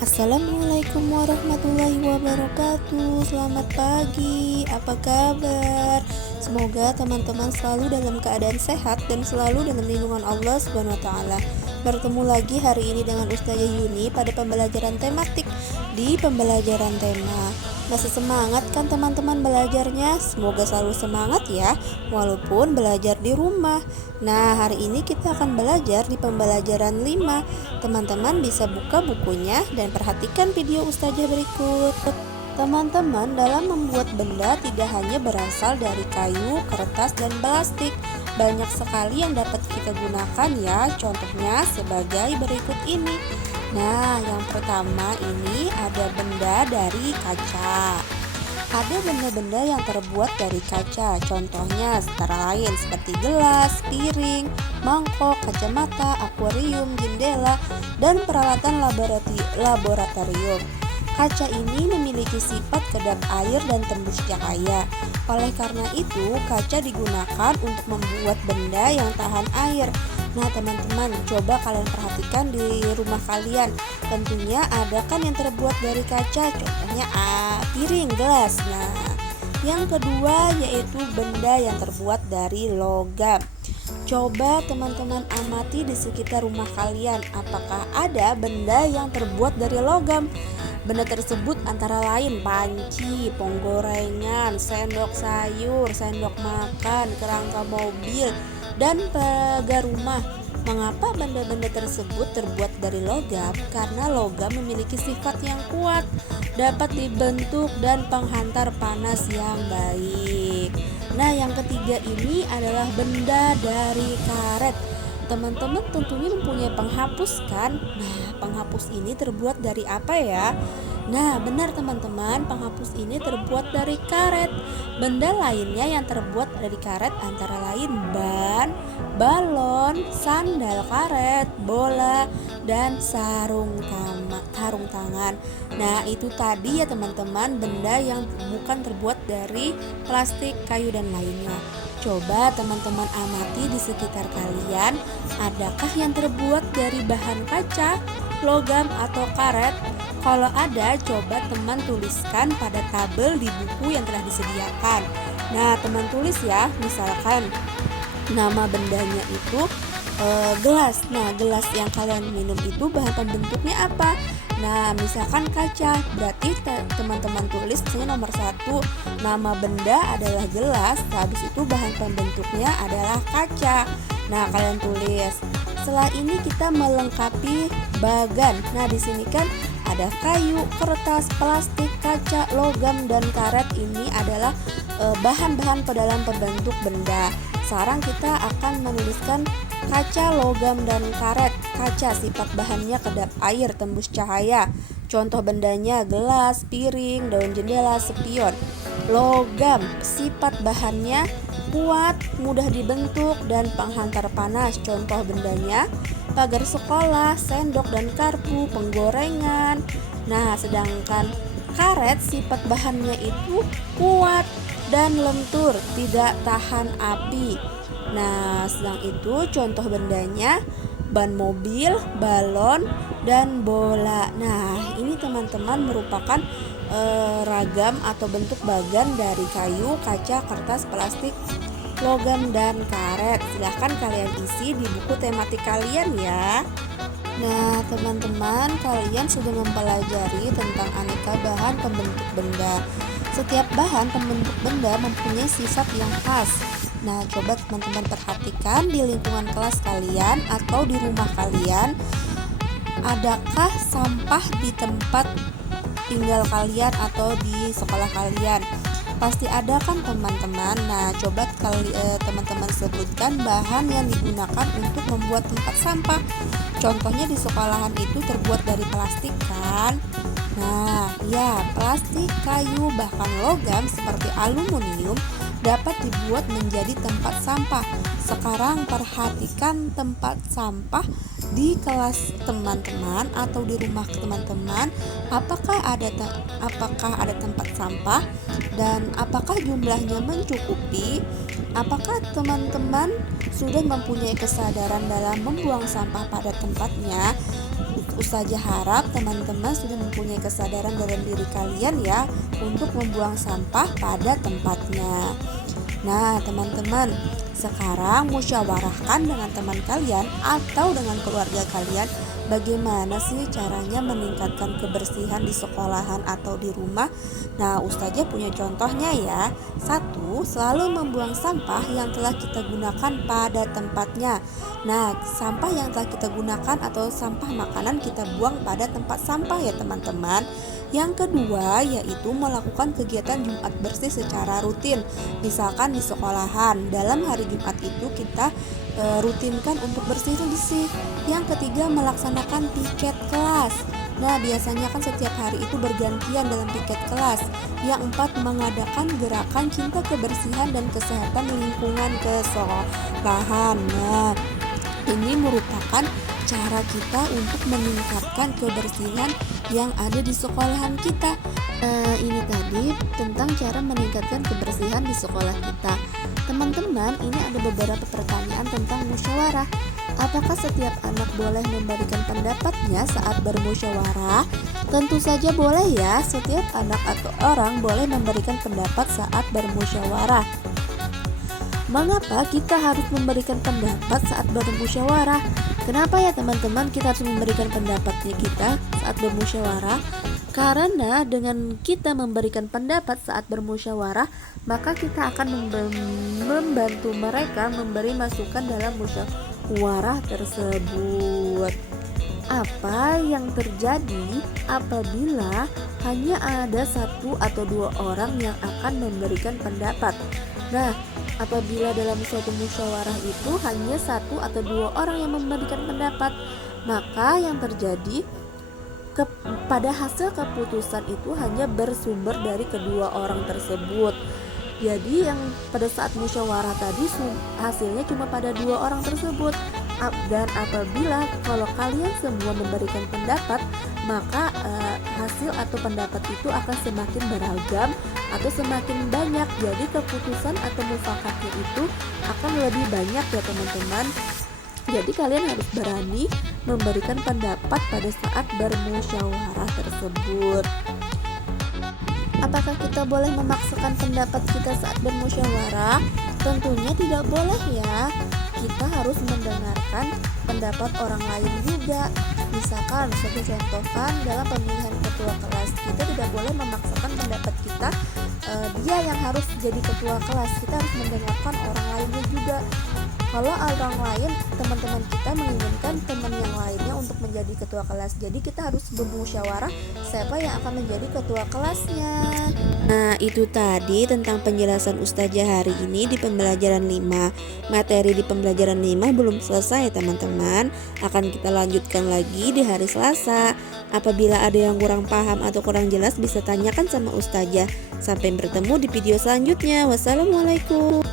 Assalamualaikum warahmatullahi wabarakatuh. Selamat pagi, apa kabar? Semoga teman-teman selalu dalam keadaan sehat dan selalu dalam lindungan Allah Subhanahu wa taala. Bertemu lagi hari ini dengan Ustazah Yuni pada pembelajaran tematik di pembelajaran tema. Masih semangat kan teman-teman belajarnya? Semoga selalu semangat ya, walaupun belajar di rumah. Nah, hari ini kita akan belajar di pembelajaran 5. Teman-teman bisa buka bukunya dan perhatikan video Ustazah berikut. Teman-teman, dalam membuat benda tidak hanya berasal dari kayu, kertas, dan plastik. Banyak sekali yang dapat kita gunakan ya, contohnya sebagai berikut ini. Nah, yang pertama ini ada benda dari kaca. Ada benda-benda yang terbuat dari kaca, contohnya setara lain seperti gelas, piring, mangkok, kacamata, akuarium, jendela, dan peralatan laboratorium. Kaca ini memiliki sifat kedap air dan tembus cahaya. Oleh karena itu, kaca digunakan untuk membuat benda yang tahan air. Nah teman-teman, coba kalian perhatikan di rumah kalian. Tentunya ada kan yang terbuat dari kaca, contohnya piring, gelas. Nah, yang kedua yaitu benda yang terbuat dari logam. Coba teman-teman amati di sekitar rumah kalian, apakah ada benda yang terbuat dari logam? Benda tersebut antara lain panci, penggorengan, sendok sayur, sendok makan, kerangka mobil, dan pagar rumah. Mengapa benda-benda tersebut terbuat dari logam? Karena logam memiliki sifat yang kuat, dapat dibentuk dan penghantar panas yang baik. Nah, yang ketiga ini adalah benda dari karet. Teman-teman tentunya mempunyai penghapus kan? Nah, penghapus ini terbuat dari apa ya? Nah, benar teman-teman, penghapus ini terbuat dari karet. Benda lainnya yang terbuat dari karet antara lain ban, balon, sandal karet, bola, dan sarung tangan. Nah, itu tadi ya teman-teman, benda yang bukan terbuat dari plastik, kayu, dan lainnya. Coba teman-teman amati di sekitar kalian, adakah yang terbuat dari bahan kaca, logam, atau karet? Kalau ada, coba teman tuliskan pada tabel di buku yang telah disediakan. Nah, teman tulis ya, misalkan nama bendanya itu gelas. Nah, gelas yang kalian minum itu bahan pembentuknya apa? Nah, misalkan kaca, berarti teman-teman tulis misalnya nomor 1, nama benda adalah gelas, habis itu bahan pembentuknya adalah kaca. Nah, kalian tulis. Setelah ini kita melengkapi bagan. Nah, di sini kan ada kayu, kertas, plastik, kaca, logam, dan karet. Ini adalah bahan-bahan dalam pembentuk benda. Sekarang kita akan menuliskan kaca, logam, dan karet. Kaca sifat bahannya kedap air, tembus cahaya. Contoh bendanya gelas, piring, daun jendela, spion. Logam sifat bahannya kuat, mudah dibentuk, dan penghantar panas. Contoh bendanya pagar sekolah, sendok dan karpu, penggorengan. Nah, sedangkan karet sifat bahannya itu kuat dan lentur, tidak tahan api. Nah, sedang itu contoh bendanya ban mobil, balon, dan bola. Nah, ini teman-teman merupakan ragam atau bentuk bagan dari kayu, kaca, kertas, plastik, logam, dan karet. Silahkan kalian isi di buku tematik kalian ya. Nah, teman-teman, kalian sudah mempelajari tentang aneka bahan pembentuk benda. Setiap bahan pembentuk benda mempunyai sifat yang khas. Nah, coba teman-teman perhatikan di lingkungan kelas kalian atau di rumah kalian, adakah sampah di tempat tinggal kalian atau di sekolah kalian? Pasti ada kan teman-teman. Nah, coba teman-teman sebutkan bahan yang digunakan untuk membuat tempat sampah. Contohnya di sekolahan itu terbuat dari plastik kan? Nah, ya, plastik, kayu, bahkan logam seperti aluminium dapat dibuat menjadi tempat sampah. Sekarang perhatikan tempat sampah di kelas teman-teman atau di rumah teman-teman. Apakah ada tempat sampah dan apakah jumlahnya mencukupi? Apakah teman-teman sudah mempunyai kesadaran dalam membuang sampah pada tempatnya? Ustazah harap teman-teman sudah mempunyai kesadaran dalam diri kalian ya untuk membuang sampah pada tempatnya. Nah, teman-teman, sekarang musyawarahkan dengan teman kalian atau dengan keluarga kalian bagaimana sih caranya meningkatkan kebersihan di sekolahan atau di rumah. Nah, Ustazah punya contohnya ya. Satu, selalu membuang sampah yang telah kita gunakan pada tempatnya. Nah, sampah yang telah kita gunakan atau sampah makanan kita buang pada tempat sampah ya teman-teman. Yang kedua yaitu melakukan kegiatan Jumat bersih secara rutin. Misalkan di sekolahan, dalam hari Jumat itu kita rutinkan untuk bersih-bersih. Yang ketiga melaksanakan piket kelas. Nah, biasanya kan setiap hari itu bergantian dalam piket kelas. Yang empat mengadakan gerakan cinta kebersihan dan kesehatan lingkungan kesekolahan. Nah, ini merupakan cara kita untuk meningkatkan kebersihan yang ada di sekolahan kita. Ini tadi tentang cara meningkatkan kebersihan di sekolah kita. Teman-teman, ini ada beberapa pertanyaan tentang musyawarah. Apakah setiap anak boleh memberikan pendapatnya saat bermusyawarah? Tentu saja boleh ya, setiap anak atau orang boleh memberikan pendapat saat bermusyawarah. Mengapa kita harus memberikan pendapat saat bermusyawarah? Kenapa ya teman-teman kita harus memberikan pendapatnya kita saat bermusyawarah? Karena dengan kita memberikan pendapat saat bermusyawarah, maka kita akan membantu mereka memberi masukan dalam musyawarah tersebut. Apa yang terjadi apabila hanya ada satu atau dua orang yang akan memberikan pendapat? Nah, apabila dalam suatu musyawarah itu hanya satu atau dua orang yang memberikan pendapat, maka yang terjadi pada hasil keputusan itu hanya bersumber dari kedua orang tersebut. Jadi yang pada saat musyawarah tadi hasilnya cuma pada dua orang tersebut. Dan apabila kalau kalian semua memberikan pendapat, maka hasil atau pendapat itu akan semakin beragam atau semakin banyak. Jadi keputusan atau mufakatnya itu akan lebih banyak ya teman-teman. Jadi kalian harus berani memberikan pendapat pada saat bermusyawarah tersebut. Apakah kita boleh memaksakan pendapat kita saat bermusyawarah? Tentunya tidak boleh ya. Kita harus mendengarkan pendapat orang lain juga. Misalkan, saya contohkan dalam pemilihan ketua kelas, kita tidak boleh memaksakan pendapat kita. Dia yang harus jadi ketua kelas. Kita harus mendengarkan orang lainnya juga. Kalau orang lain, teman-teman kita menginginkan teman yang lainnya untuk menjadi ketua kelas, jadi kita harus bermusyawarah siapa yang akan menjadi ketua kelasnya. Nah, itu tadi tentang penjelasan Ustazah hari ini di pembelajaran 5. Materi di pembelajaran 5 belum selesai teman-teman. Akan kita lanjutkan lagi di hari Selasa. Apabila ada yang kurang paham atau kurang jelas bisa tanyakan sama Ustazah. Sampai bertemu di video selanjutnya. Wassalamualaikum.